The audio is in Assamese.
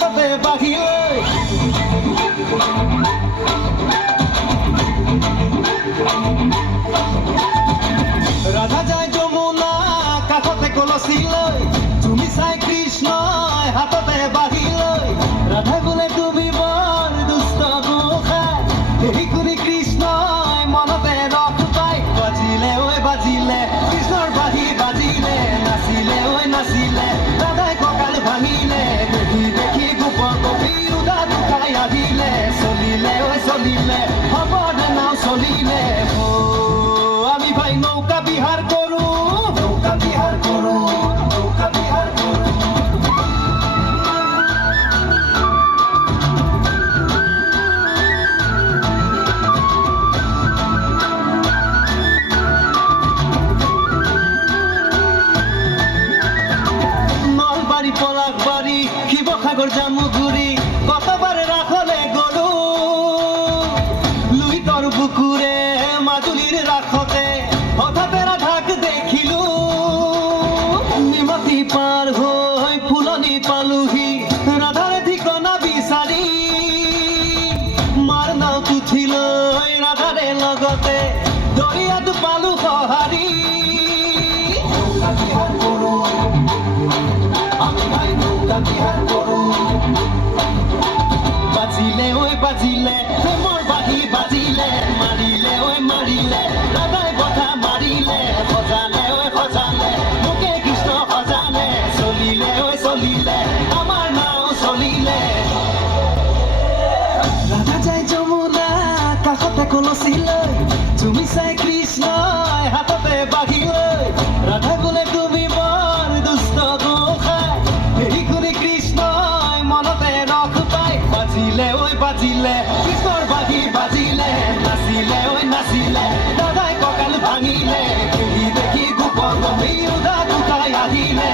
হাততে বাঢ়ি লৈ ৰাধা যায় যমুনা কাষতে কলচী লৈ তুমি চাই কৃষ্ণই হাততে বাঢ়ি লৈ ৰাধাই বোলে তুমি বৰ দুষ্ট গোসাঁই এই শুনি কৃষ্ণই মনতে ৰস পাই বাজিলে ঐ বাজিলে কৃষ্ণৰ বাঁহী বাজিলে নাচিলে ঐ নাচিলে ৰাধাই কঁকাল ভাঙিলে দেখি দেখি গোপৰ কবিৰ উদা দুখাই আহিলে চলিলে ঐ চলিলে হ'ব দে নাও চলিলে আমি ভাই নৌকা বিহাৰ কৰো নৌকা বিহাৰ কৰো নৌকা বিহাৰ কৰো নলবাৰী পলাশবাৰী শিৱসাগৰ জামুগুৰি কতবাৰে ৰাসলে গলো লুইতৰ বুকুৰে মাজুলীৰ ৰাসতে হঠাতে ৰাধাক দেখিলো নিমতি পাৰ হৈ ফুলনি পালোহি ৰাধাৰে ঠিকনা বিচাৰি মাৰ নাওত উঠি লৈ ৰাধাৰে লগতে দৰিয়াত পালো সঁহাৰি নৌকা বিহাৰ কৰো আমি ভাই নৌকা বিহাৰ কৰো বাজিলে ঐ বাজিলে মোৰ বাঁহী বাজিলে মাৰিলে ঐ মাৰিলে ৰাধাই বঠা মাৰিলে সজালে ঐ সজালে মোকে কৃষ্ণ সজালে চলিলে ঐ চলিলে আমাৰ নাও চলিলে ৰাধা যায় যমুনা কাষতে কলচী লৈ তুমি চাই কৃষ্ণই হাততে বাঢ়ি লৈ ৰাধাই বোলে তুমি বৰ দুষ্ট গোসাঁই এই শুনি কৃষ্ণই মনতে ৰস পাই বাজিলে ঐ বাজিলে কৃষ্ণৰ বাঁহী বাজিলে নাচিলে ঐ নাচিলে ৰাধাই কঁকাল ভাঙিলে দেখি দেখি গোপৰ কবিৰ উদা দুখাই আহিলে